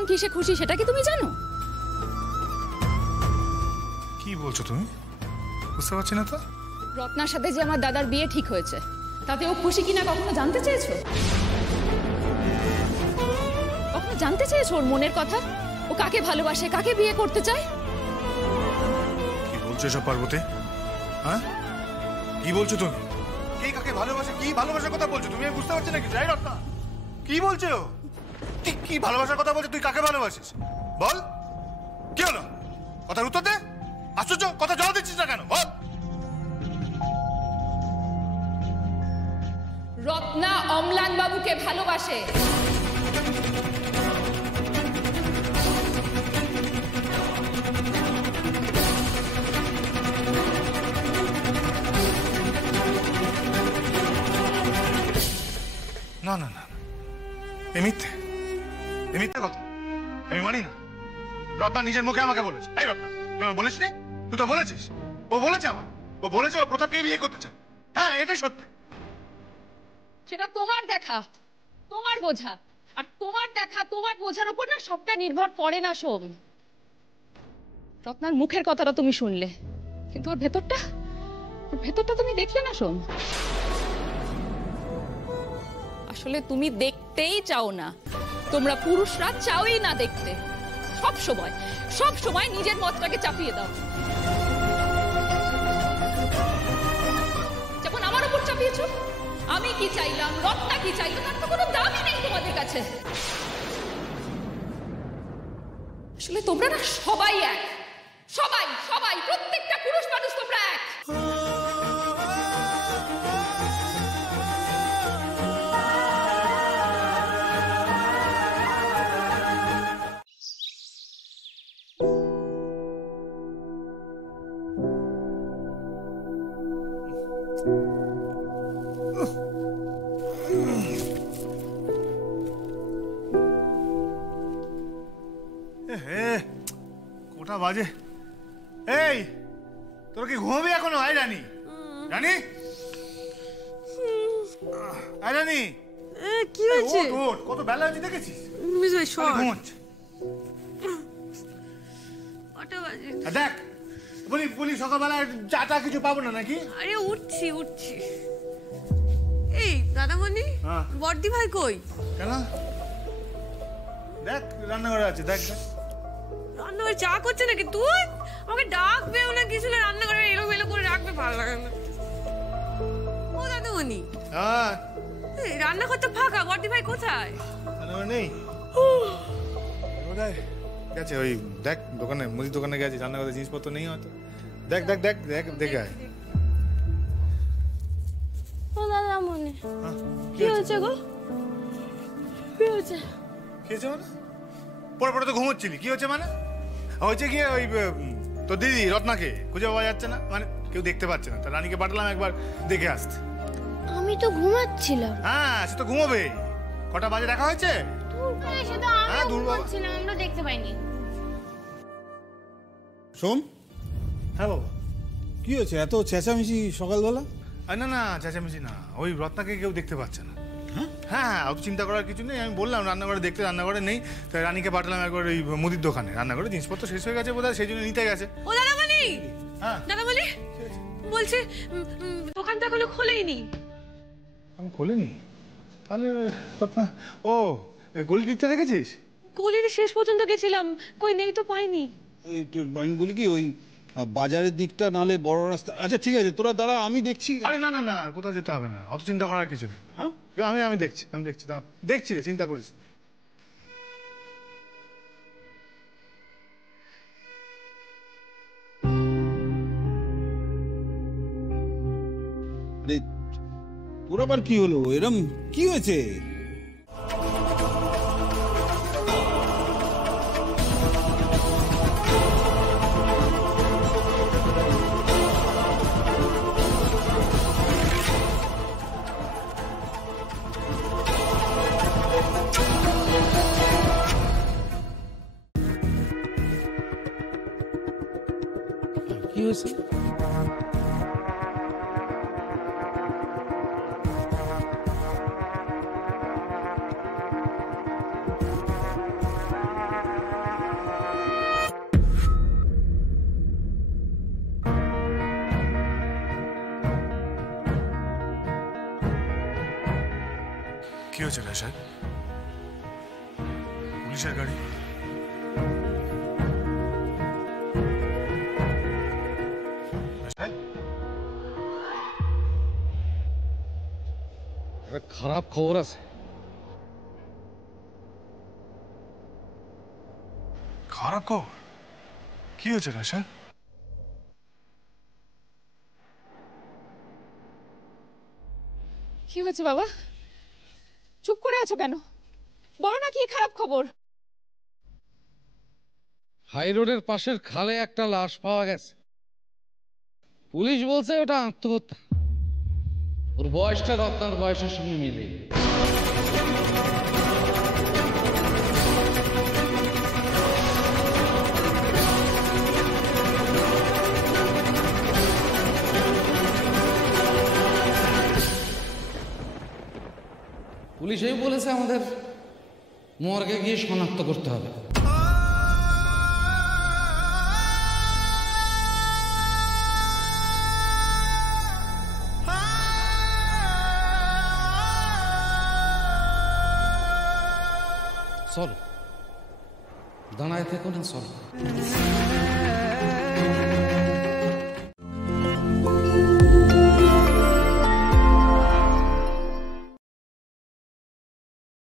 মন কিসে খুশি সেটা কি তুমি জানো? কি বলছো তুমি? বুঝতে পারছি না তো। রত্নার সাথে যে আমার দাদার বিয়ে ঠিক হয়েছে তাতে ও খুশি কিনা কখনো জানতে চেয়েছো? কখনো জানতে চেয়েছো ওর মনের কথা? ও কাকে ভালোবাসে, কাকে বিয়ে করতে চায়? কি বলছো সব পার্বতী? হ্যাঁ, কি বলছো তুমি? কে কাকে ভালোবাসে, কি ভালোবাসার কথা বলছো তুমি? আমি বুঝতে পারছি না কি। যাই রত্না, কি বলছো? কি ভালোবাসার কথা বলছো? তুই কাকে ভালোবাসিস বল? কি হলো? কথার উত্তর দে। আশ্চর্য, কথা জবাব দিচ্ছিস না কেন বল? রত্না অম্লান বাবুকে ভালোবাসে। না না না, এ মিথ্যে, এ মিথ্যে কথা। আমি মানি না। রত্না নিজের মুখে আমাকে বলেছে। এই রত্না, তুই আমাকে বলিস নি? তুই তো বলেছিস। ও বলেছে আমার, ও বলেছে ও প্রতাপকে বিয়ে করতে চায়। হ্যাঁ, এটাই সত্যি। সেটা তোমার দেখা, তোমার বোঝা, আর তোমার দেখা তোমার বোঝার উপর না সবটা নির্ভর করে না সোম। রত্নার মুখের কথাটা তুমি শুনলে, কিন্তু ওর ভেতরটা তুমি দেখলে না সোম। আসলে তুমি দেখতেই চাও না, তোমরা পুরুষরা চাওই না দেখতে। সব সময় নিজের মতটাকে চাপিয়ে দাও, যেমন আমার উপর চাপিয়েছো। আমি কি চাইলাম, রত্না কি চাইলো, তার তো কোনো দামই নেই তোমাদের কাছে। আসলে তোমরা না সবাই এক, সবাই প্রত্যেকটা পুরুষ মানুষ তোমরা এক। কোটা বাজে। এই, তোর কি ঘুমাবি এখনো? আয় রানী, রানী, আয় রানী। কি হয়েছে? কত বেলা হয়েছে দেখেছিস? ঘুমোচ্ছে। দেখ, বলি সকালবেলায় চাটা কিছু পাবো না নাকি? আরে উঠছি। এই দাদামণি, বর্দি ভাই কই? কেন? দেখ রান্নাঘরে আছে, দেখ। রান্নাঘরে চা করছে নাকি? তুই আমাকে ডাকবেও না কিছু না, রান্নাঘরে এলোমেলো করে রাখবে, ভালো লাগে না। ও দাদামণি, হ্যাঁ রান্নাঘর তো ফাঁকা, বর্দি ভাই কোথায়? রান্নাঘরে নেই, কোথায় গেছে? ওই দেখ দোকানে, মুদির দোকানে গেছে। রান্নাঘরে জিনিসপত্র নেই হয়তো। দেখ দেখে আয়। ও দাদামণি, কি হয়েছে গো? কি হয়েছে? কি হয়েছে মানে? পরে তো ঘুমোচ্ছিলি। কি হচ্ছে মানে? হয়েছে কি, ওই তোর দিদি রত্নাকে খুঁজে পাওয়া যাচ্ছে না, মানে কেউ দেখতে পাচ্ছে না। তা রানীকে পাঠালাম একবার দেখে আসতে। আমি তো ঘুমাচ্ছিলাম। হ্যাঁ, সে তো ঘুমোবে। কটা বাজে দেখা হয়েছে? আমরা দেখতে পাইনি। সোম, হ্যাঁ বাবা। কি হয়েছে এত চেঁচামেচি সকালবেলা? না চেঁচামেচি না, ওই রত্নাকে কেউ দেখতে পাচ্ছে না। হ্যাঁ, অত চিন্তা করার কিছু নেই। আমি বললাম রান্নাঘরে দেখতে, রান্নাঘরে নেই। তাই রানীকে পাঠালাম একবার ওই মুদির দোকানে। রান্নাঘরে জিনিসপত্র শেষ হয়ে গেছে বোধহয়, সেই জন্য নিতে গেছে। ও দাদামণি, হ্যাঁ দাদামণি বলছে দোকানটা এখনো খোলেনি। আমি খুলিনি? তাহলে রত্না, ও গলির দিকটা দেখেছিস? গলির শেষ পর্যন্ত গেছিলাম, কই নেই তো, পাইনি। আমি বলি কি, ওই বাজারের দিকটা নালে বড় রাস্তা। আচ্ছা ঠিক আছে, তোরা দাঁড়া, আমি দেখছি। আরে না, কোথাও যেতে হবে না, অত চিন্তা করার কিছু নেই। হ্যাঁ, আমি দেখছি রে, চিন্তা করিস। তোর আবার কি হলো? এরম কি হয়েছে? কি হয়েছে? কি হয়েছে রে সাহেব? পুলিশের গাড়ি? একটা খারাপ খবর আছে। খারাপ খবর? কি হয়েছে রে সাহেব? কি হয়েছে বাবা? চুপ করে আছো কেন? বলো না কি খারাপ খবর? হাই রোডের পাশের খালে একটা লাশ পাওয়া গেছে। পুলিশ বলছে ওটা আত্মহত্যা। ওর বয়সটা রত্নার বয়সের সঙ্গে মিলে। পুলিশই বলেছে আমাদের মর্গে গিয়ে শনাক্ত করতে হবে। চলো, দাঁড়ায় থেকো না, চলো।